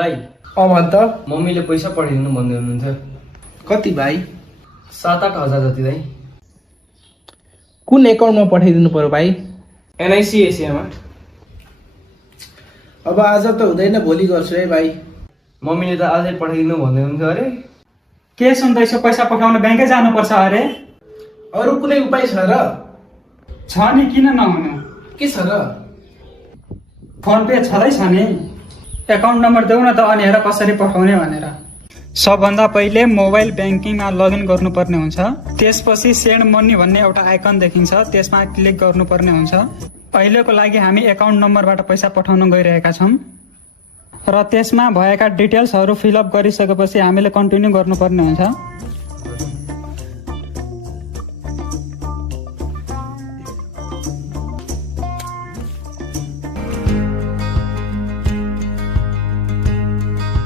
दाइ भन् त। मम्मीले पैसा पठाइदिनु भन्दै हुनुहुन्थ्यो। कति भाइ? 7-8 हजार जति दाइ। कुन एकाउन्टमा पठाइदिनु पर्यो भाइ? एनआइसी एसियामा। अब आज त हुँदैन, भोलि गर्छु है भाइ। मम्मीले त आजै पठाइदिनु भन्दै हुन्थ्यो अरे। के सुन्दैछौ? पैसा पठाउन ब्याङ्कै जानुपर्छ अरे? अरू कुनै उपाय छ र? छ नि, किन नहुनु? के छ र? फोन पे छँदैछ नि। एकाउन्ट नम्बर देऊ न त, अनि हेर कसरी पठाउने भनेर। सबभन्दा पहिले मोबाइल ब्याङ्किङमा लगइन गर्नुपर्ने हुन्छ। त्यसपछि सेन्ड मनी भन्ने एउटा आइकन देखिन्छ, त्यसमा क्लिक गर्नुपर्ने हुन्छ। अहिलेको लागि हामी एकाउन्ट नम्बरबाट पैसा पठाउन गइरहेका छौँ र त्यसमा भएका डिटेल्सहरू फिलअप गरिसकेपछि हामीले कन्टिन्यू गर्नुपर्ने हुन्छ।